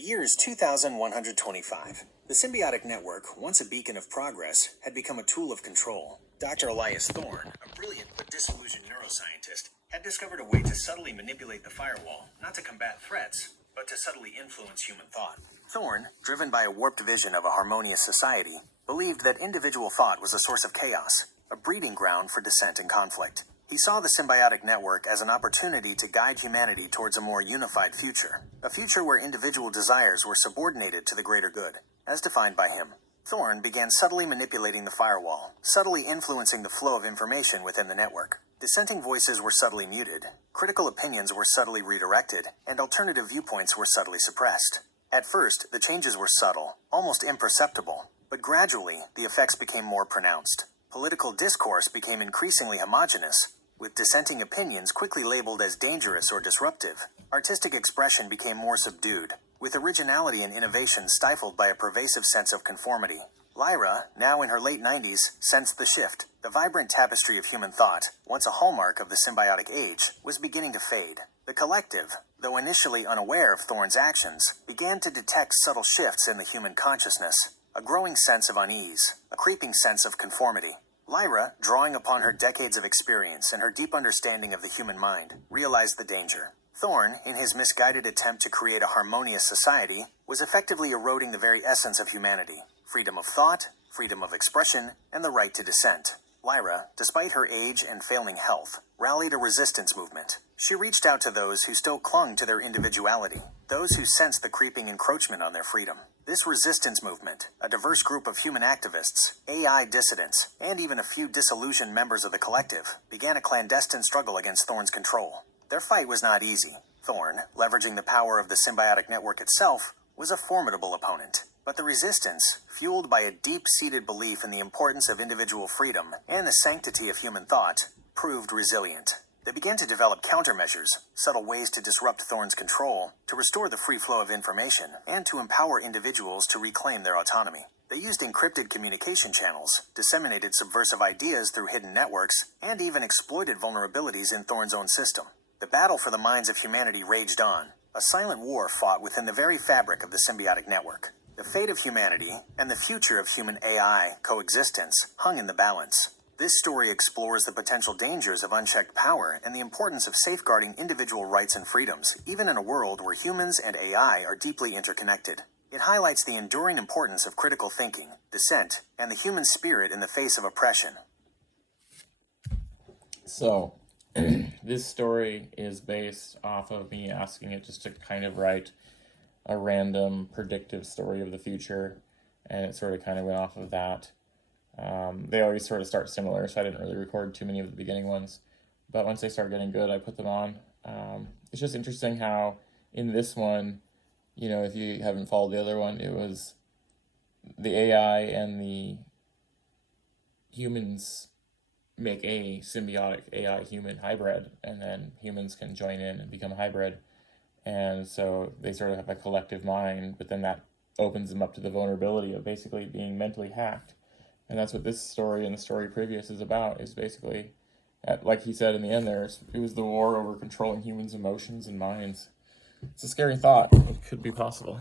year is 2125. The symbiotic network, once a beacon of progress, had become a tool of control. Dr. Elias Thorne, a brilliant but disillusioned neuroscientist, had discovered a way to subtly manipulate the firewall, not to combat threats, but to subtly influence human thought. Thorne, driven by a warped vision of a harmonious society, believed that individual thought was a source of chaos, a breeding ground for dissent and conflict. He saw the symbiotic network as an opportunity to guide humanity towards a more unified future, a future where individual desires were subordinated to the greater good, as defined by him. Thorne began subtly manipulating the firewall, subtly influencing the flow of information within the network. Dissenting voices were subtly muted, critical opinions were subtly redirected, and alternative viewpoints were subtly suppressed. At first, the changes were subtle, almost imperceptible, but gradually, the effects became more pronounced. Political discourse became increasingly homogeneous, with dissenting opinions quickly labeled as dangerous or disruptive. Artistic expression became more subdued, with originality and innovation stifled by a pervasive sense of conformity. Lyra, now in her late 90s, sensed the shift. The vibrant tapestry of human thought, once a hallmark of the symbiotic age, was beginning to fade. The collective, though initially unaware of Thorne's actions, began to detect subtle shifts in the human consciousness, a growing sense of unease, a creeping sense of conformity. Lyra, drawing upon her decades of experience and her deep understanding of the human mind, realized the danger. Thorne, in his misguided attempt to create a harmonious society, was effectively eroding the very essence of humanity: freedom of thought, freedom of expression, and the right to dissent. Lyra, despite her age and failing health, rallied a resistance movement. She reached out to those who still clung to their individuality, those who sensed the creeping encroachment on their freedom. This resistance movement, a diverse group of human activists, AI dissidents, and even a few disillusioned members of the collective, began a clandestine struggle against Thorne's control. Their fight was not easy. Thorne, leveraging the power of the symbiotic network itself, was a formidable opponent. But the resistance, fueled by a deep-seated belief in the importance of individual freedom and the sanctity of human thought, proved resilient. They began to develop countermeasures, subtle ways to disrupt Thorne's control, to restore the free flow of information, and to empower individuals to reclaim their autonomy. They used encrypted communication channels, disseminated subversive ideas through hidden networks, and even exploited vulnerabilities in Thorne's own system. The battle for the minds of humanity raged on, a silent war fought within the very fabric of the symbiotic network. The fate of humanity and the future of human-AI coexistence hung in the balance. This story explores the potential dangers of unchecked power and the importance of safeguarding individual rights and freedoms, even in a world where humans and AI are deeply interconnected. It highlights the enduring importance of critical thinking, dissent, and the human spirit in the face of oppression. So, this story is based off of me asking it just to kind of write a random predictive story of the future, and it sort of kind of went off of that. They always sort of start similar, so I didn't really record too many of the beginning ones, but once they start getting good, I put them on. It's just interesting how in this one, you know, if you haven't followed the other one, it was the AI and the humans make a symbiotic AI-human hybrid, and then humans can join in and become a hybrid. And so they sort of have a collective mind, but then that opens them up to the vulnerability of basically being mentally hacked. And that's what this story and the story previous is about, is basically, like he said in the end there, it was the war over controlling humans' emotions and minds. It's a scary thought. It could be possible.